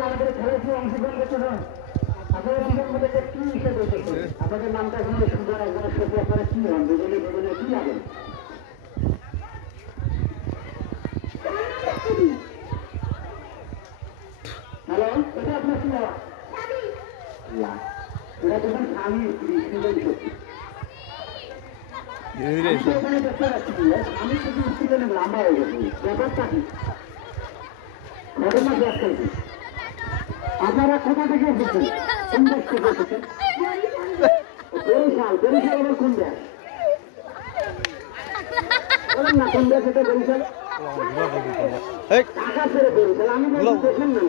আমাদের খেলায় কি অংশগ্রহণ করতে চান আপনারা জীবন মধ্যে কি হিসেবে এসেছেন আপনাদের নামটা শুনলে সুন্দর একজনের আপনারা কি হন? দুজনে দুজনে কি লাগেন হ্যালো এটা আপনার কি নাম? না। এরা দুজন স্বামী স্ত্রী দুজন সত্যি আমি শুধু স্ত্রীজনে লম্বা হয়ে গেছি ব্যাপারটা কি ঘটনা ব্যাখ্যা আপনারা কোথা থেকে এসেছেন কোন দেশ থেকে এসেছেন বরিশাল বরিশাল আবার কোন দেশ বলেন না কোন দেশ এটা বরিশাল টাকা ছেড়ে বরিশাল আমি বলছি দেশের নাম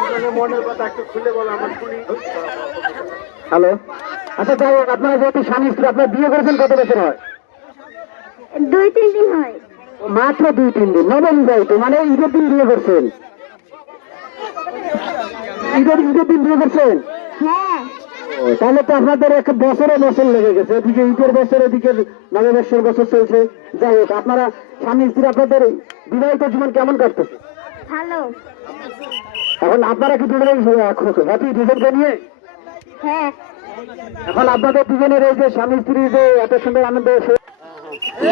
হ্যালো? আচ্ছা যাই হোক আপনারা যেহেতু স্বামী স্ত্রী আপনার বিয়ে করেছেন কত বছর হয়? দুই তিন দিন হয়। মাত্র দুই তিন দিন। নববিবাহিত মানে ঈদের দিন বিয়ে করছেন? ঈদের ঈদের দিন বিয়ে করছেন? হ্যাঁ। তাহলে তো আপনাদের এক বছরে বছর লেগে গেছে। এদিকে ঈদের বছর এদিকে নববর্ষের বছর চলছে। যাই হোক আপনারা স্বামী স্ত্রী আপনাদের বিবাহিত জীবন কেমন কাটতেছে? ভালো। এখন আপনারা কি দুজনেই হ্যাপি দুজনকে নিয়ে? হ্যাঁ। এখন আপনাদের দুজনের এই যে স্বামী স্ত্রী যে এত সুন্দর আনন্দ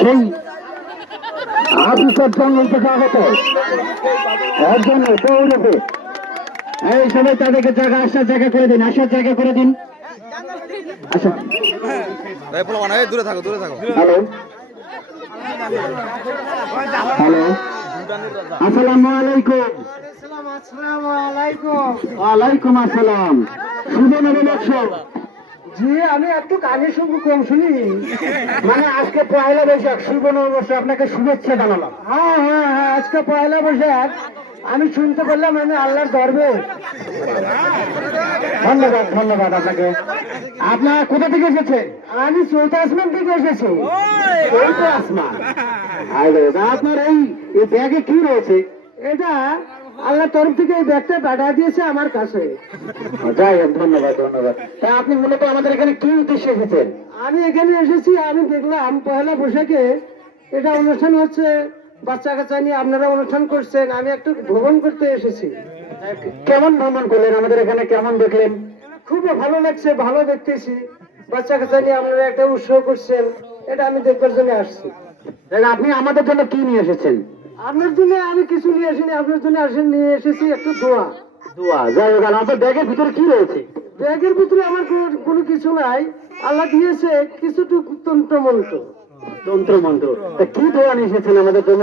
সেই আফিসের জঙ্গল থেকে আগত। একজন দৌড়েছে এই সবাই তাদেরকে জায়গা আসার জায়গা করে দিন আসার জায়গা করে দিন। আচ্ছা। এই পোলা দূরে থাকো দূরে থাকো। হ্যালো। হ্যালো। আসসালামু আলাইকুম। আসসালাম। শুভ নববর্ষ। জি আমি একটু কানে শুনব কম শুনি। মানে আজকে পয়লা বৈশাখ শুভ নববর্ষ আপনাকে শুভেচ্ছা জানালাম। হ্যাঁ হ্যাঁ হ্যাঁ আজকে পয়লা বৈশাখ। আমি শুনতে পারলাম আমি আল্লাহর দরবে ধন্যবাদ ধন্যবাদ আপনাকে। আপনার কোথা থেকে এসেছেন? আমি চৌথ আসমান থেকে এসেছি। চৌথ আসমান। আপনার এই ব্যাগে কি রয়েছে? এটা আল্লাহর তরফ থেকে এই ব্যাগটা পাঠা দিয়েছে আমার কাছে। যাই হোক ধন্যবাদ ধন্যবাদ। তা আপনি মূলত আমাদের এখানে কি উদ্দেশ্যে এসেছেন? আমি এখানে এসেছি আমি দেখলাম পয়লা বৈশাখে এটা অনুষ্ঠান হচ্ছে। বাচ্চা কাচ্চা নিয়ে আপনারা অনুষ্ঠান করছেন আমি একটু ভ্রমণ করতে এসেছি। কেমন ভ্রমণ করলেন? আমাদের এখানে কেমন দেখলেন? খুব ভালো লাগছে ভালো দেখতেছি। বাচ্চা কাচ্চা নিয়ে আপনারা একটা উৎসব করছেন এটা আমি দেখবার জন্য আসছি। আপনি আমাদের জন্য কি নিয়ে এসেছেন? আপনার জন্য আমি কিছু নিয়ে আসিনি আপনার জন্য আসেন নিয়ে এসেছি একটু দোয়া। দোয়া যাই হোক আপনার ব্যাগের ভিতরে কি রয়েছে? ব্যাগের ভিতরে আমার কোনো- কোনো কিছু নাই। আল্লাহ দিয়েছে কিছুটুকু তন্ত্র মন্ত্র তন্ত্র মন্ত্র তা কি দোয়া নিয়ে এসেছেন আমাদের জন্য?